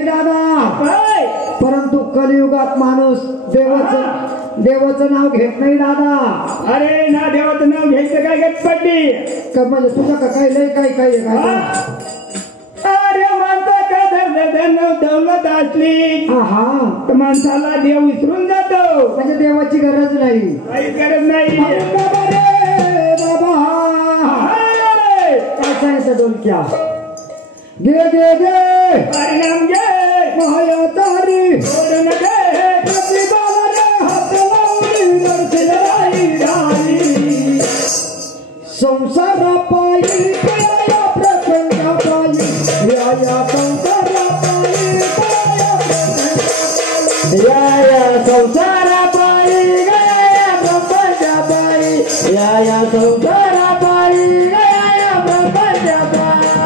घ्यायची दादा, परंतु कलियुगात माणूस देवाचं नाव घेत नाही दादा. अरे ना देवाचं नाव घ्यायचं काय गत पडली का म्हणजे तुझं का काही लय काही काही काय. अरे माणसा का दौलत असली तर माणसाला देव विसरून जातो. म्हणजे देवाची गरज नाही, काहीच गरज नाही. काय सांगितलं डोलक्या गे गे गे परिणाम घे माया तारी संसारा पायी या प्रपंचा पायी या संसारा पायी या संसारा पायी या प्रपंचा पायी या संसारा पायी या प्रपंचा पायी या संसारा पायी या प्रपंचा पायी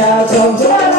या संसारा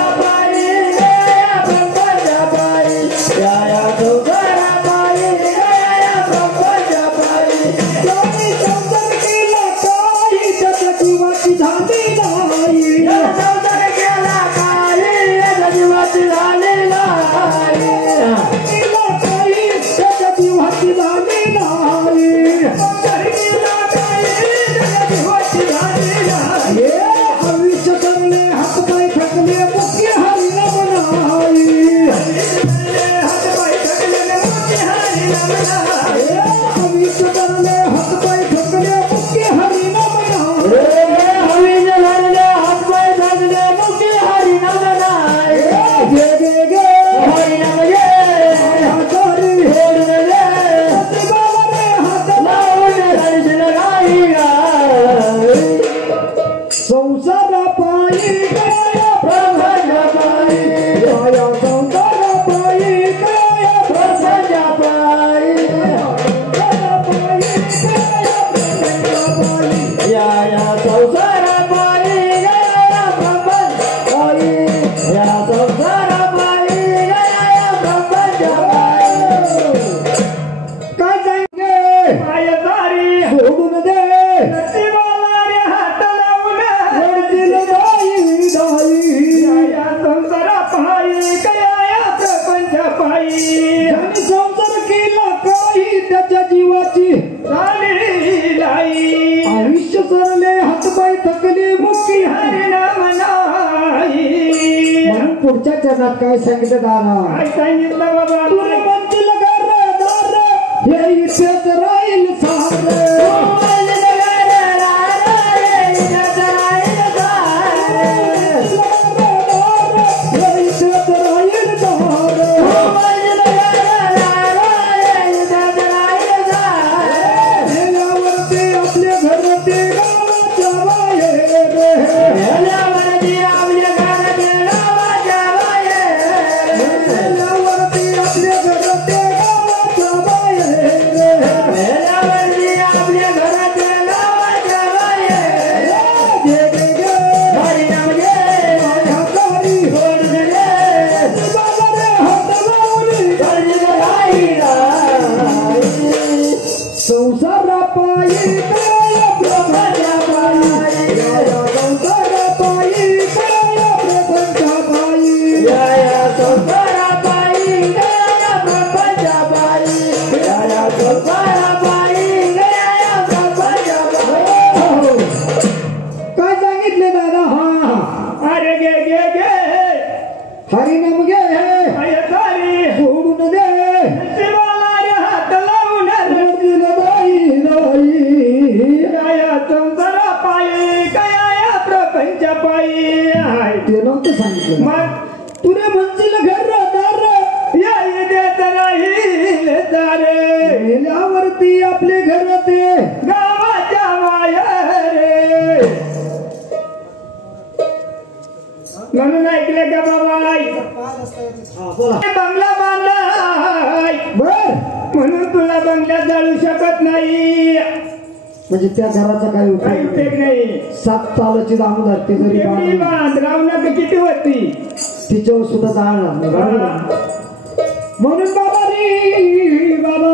पुढच्या चरणात काय सांगितलं दादा, काय सांगितलं बाबा, तुला म्हणतील घरदार हे इथेच राहील सारे. संसारा पायी काय प्रपंचा पायी संसारा पायी काय प्रपंचा पायी संसारा पायी काय प्रपंचा पायी संसारा पायी काय प्रपंचा पायी. काय सांगितले दादा. हा अरे गे गे गे हरिनाम घे सोडून दे हात लावून संसारा पायी काय प्रपंच पायी. ते नव्हतं सांगितलं. मग तुला म्हणशील घरदार या देत राहील दारे मेल्यावरती आपले घर ते गावाच्या माहेरे. म्हणून ऐकले का बाबा, बंगला बांधलाय बर म्हणून तुला बंगल्यात जाळू शकत नाही. म्हणजे त्या घराचा काही उपयोग नाही. 7 तालाची दामोदर ते जरी बांध रावणाक किती होती तिच्यावर सुद्धा जाणार. म्हणून बाबा रे बाबा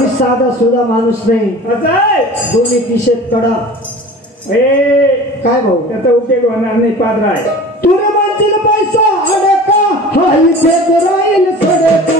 मी मी साधा सुद्धा माणूस नाही, असं आहे दोन्ही पिशेत कडक. ए काय भाऊ त्याचा उपयोग होणार नाही पादरा आहे. तुला म्हणतील पैसा अडका हा इथेच राहील सडका.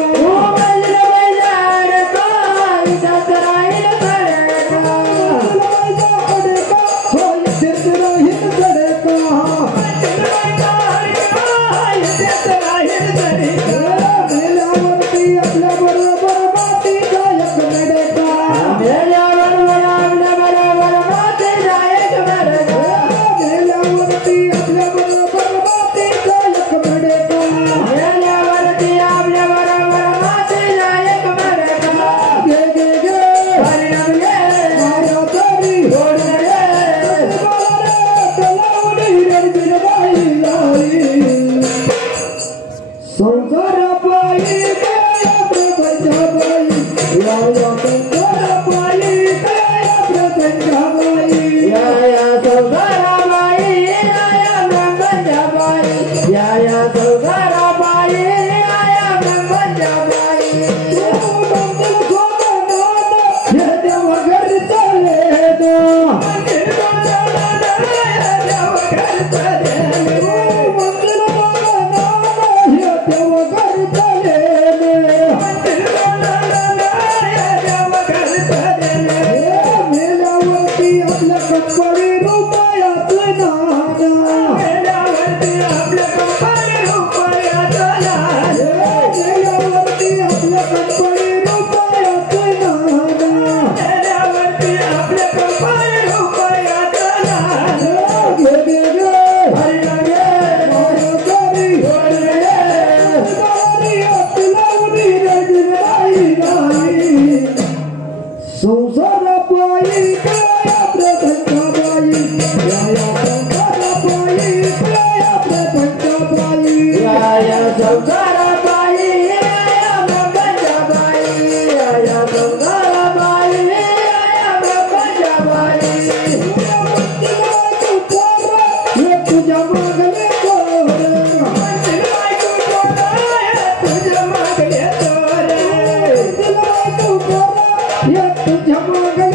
तुझ्या